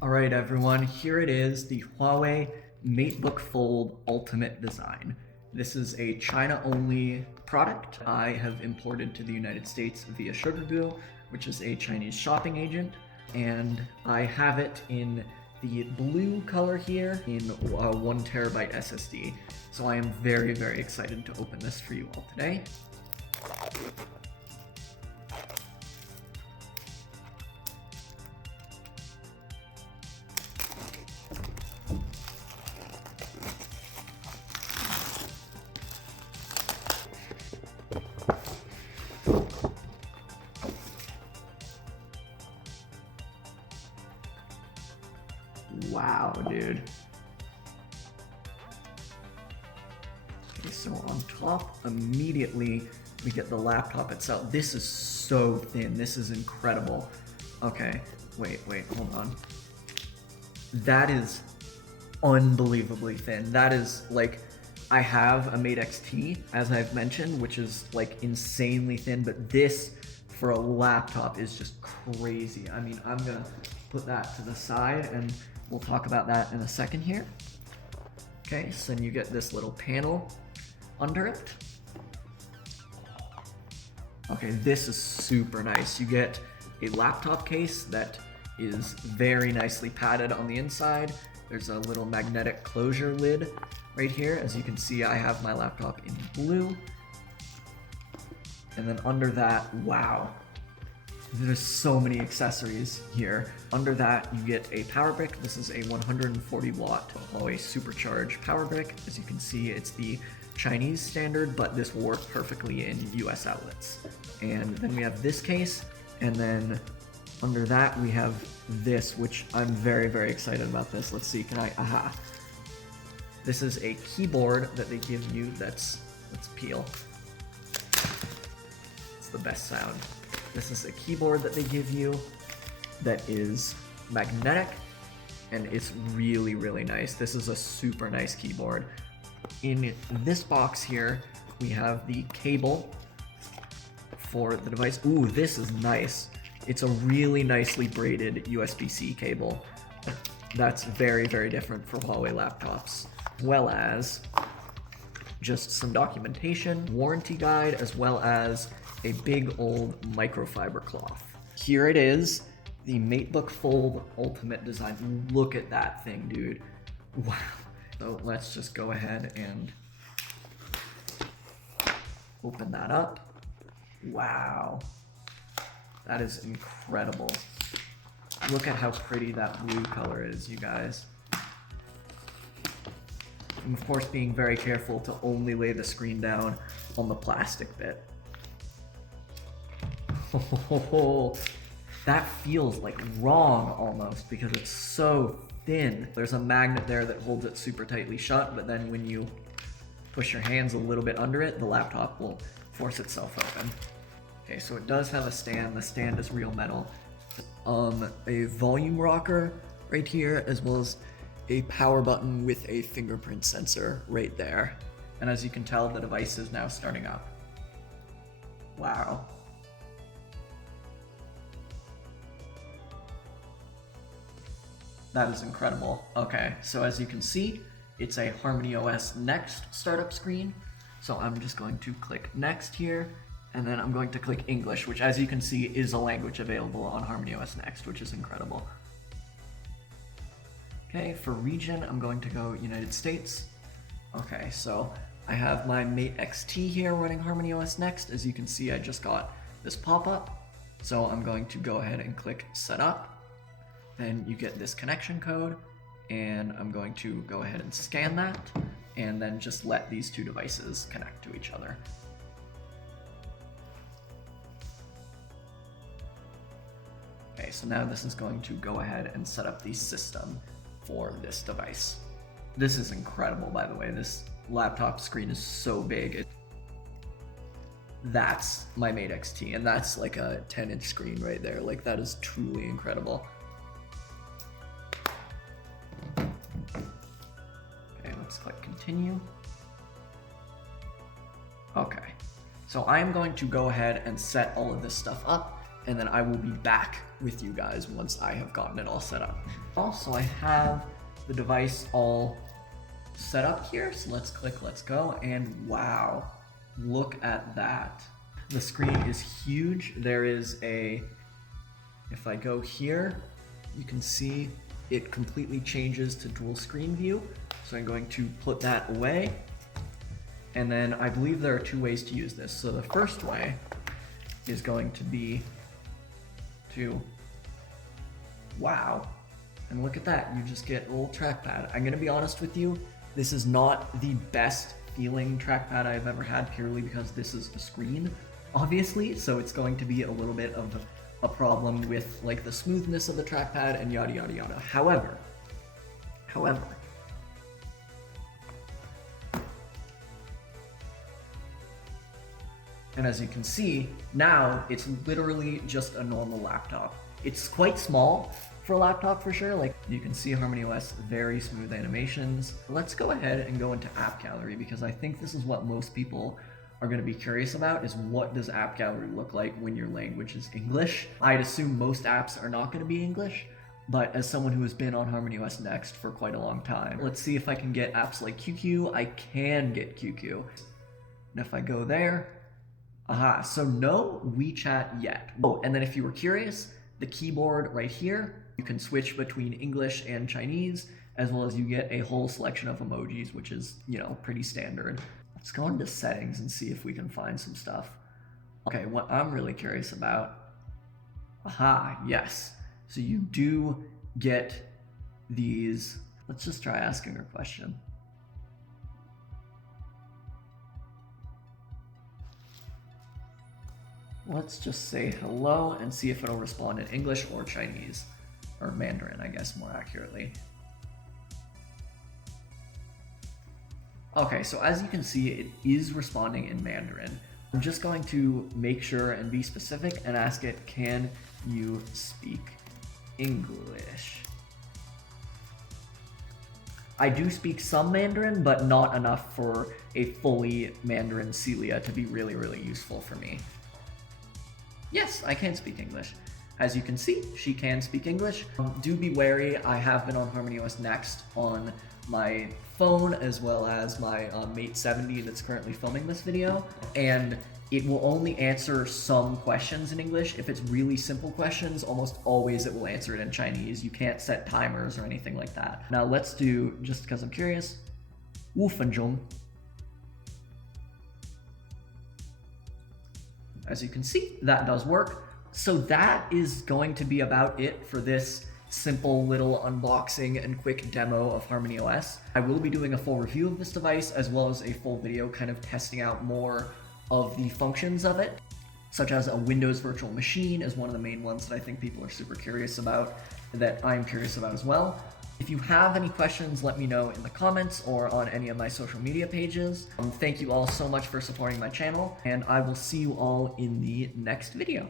All right, everyone, here it is, the Huawei Matebook Fold Ultimate Design. This is a China-only product I have imported to the United States via Sugargoo, which is a Chinese shopping agent, and I have it in the blue color here in a 1 TB SSD. So I am very, very excited to open this for you all today. Wow, dude. Okay, so on top, immediately we get the laptop itself. This is so thin. This is incredible. Okay, wait, hold on. That is unbelievably thin. That is like, I have a Mate XT, as I've mentioned, which is like insanely thin, but this for a laptop is just crazy. I mean, I'm gonna put that to the side and we'll talk about that in a second here. Okay, so then you get this little panel under it. Okay, this is super nice. You get a laptop case that is very nicely padded on the inside. There's a little magnetic closure lid right here. As you can see, I have my laptop in blue. And then under that, wow, there's so many accessories here. Under that, you get a power brick. This is a 140 watt Huawei supercharged power brick. As you can see, it's the Chinese standard, but this will work perfectly in US outlets. And then we have this case, and then under that we have this, which I'm very, very excited about this. Let's see, can I, aha. This is a keyboard that they give you that's, let's peel. It's the best sound. This is a keyboard that they give you that is magnetic, and it's really, really nice. This is a super nice keyboard. In this box here, we have the cable for the device. Ooh, this is nice. It's a really nicely braided USB-C cable. That's very, very different for Huawei laptops. As well as just some documentation, warranty guide, as well as a big old microfiber cloth. Here it is, the Matebook Fold Ultimate Design. Look at that thing, dude. Wow. So let's just go ahead and open that up. Wow. That is incredible. Look at how pretty that blue color is, you guys. I'm of course being very careful to only lay the screen down on the plastic bit. Oh, that feels like wrong almost because it's so thin. There's a magnet there that holds it super tightly shut, but then when you push your hands a little bit under it, the laptop will force itself open. Okay, so it does have a stand. The stand is real metal. A volume rocker right here, as well as a power button with a fingerprint sensor right there. And as you can tell, the device is now starting up. Wow. That is incredible. Okay, so as you can see, it's a HarmonyOS Next startup screen. So I'm just going to click Next here, and then I'm going to click English, which as you can see is a language available on HarmonyOS Next, which is incredible. Okay, for region, I'm going to go United States. Okay, so I have my Mate XT here running HarmonyOS Next. As you can see, I just got this pop-up. So I'm going to go ahead and click Setup. Then you get this connection code, and I'm going to go ahead and scan that, and then just let these two devices connect to each other. Okay, so now this is going to go ahead and set up the system for this device. This is incredible, by the way. This laptop screen is so big. That's my Mate XT, and that's like a 10-inch screen right there. Like, that is truly incredible. Let's click continue. Okay, so I am going to go ahead and set all of this stuff up, and then I will be back with you guys once I have gotten it all set up. Also, I have the device all set up here, so let's click let's go, and wow, look at that. The screen is huge. There is a, if I go here, you can see it completely changes to dual screen view. So I'm going to put that away. And then I believe there are two ways to use this. So the first way is going to be to, wow, and look at that, you just get a little trackpad. I'm gonna be honest with you, this is not the best feeling trackpad I've ever had, purely because this is a screen, obviously, so it's going to be a little bit of a problem with like the smoothness of the trackpad and yada yada yada. However, and as you can see, now it's literally just a normal laptop. It's quite small for a laptop for sure. Like you can see HarmonyOS, very smooth animations. Let's go ahead and go into App Gallery, because I think this is what most people are going to be curious about, is what does App Gallery look like when your language is English? I'd assume most apps are not going to be English, but as someone who has been on HarmonyOS Next for quite a long time, let's see if I can get apps like QQ. I can get QQ. And if I go there, aha, so no WeChat yet. Oh, and then if you were curious, the keyboard right here, you can switch between English and Chinese, as well as you get a whole selection of emojis, which is, you know, pretty standard. Let's go into settings and see if we can find some stuff. Okay, what I'm really curious about, aha, yes. So you do get these, let's just try asking her a question. Let's just say hello and see if it'll respond in English or Chinese, or Mandarin, I guess more accurately. Okay, so as you can see, it is responding in Mandarin. I'm just going to make sure and be specific and ask it, can you speak English? I do speak some Mandarin, but not enough for a fully Mandarin Celia to be really, really useful for me. Yes, I can speak English. As you can see, she can speak English. Do be wary, I have been on HarmonyOS Next on my phone as well as my Mate 70 that's currently filming this video, and it will only answer some questions in English. If it's really simple questions, almost always it will answer it in Chinese. You can't set timers or anything like that. Now let's do, just because I'm curious, 5分钟. As you can see, that does work. So that is going to be about it for this simple little unboxing and quick demo of HarmonyOS. I will be doing a full review of this device, as well as a full video kind of testing out more of the functions of it, such as a Windows virtual machine is one of the main ones that I think people are super curious about, that I'm curious about as well. If you have any questions, let me know in the comments or on any of my social media pages. Thank you all so much for supporting my channel, and I will see you all in the next video.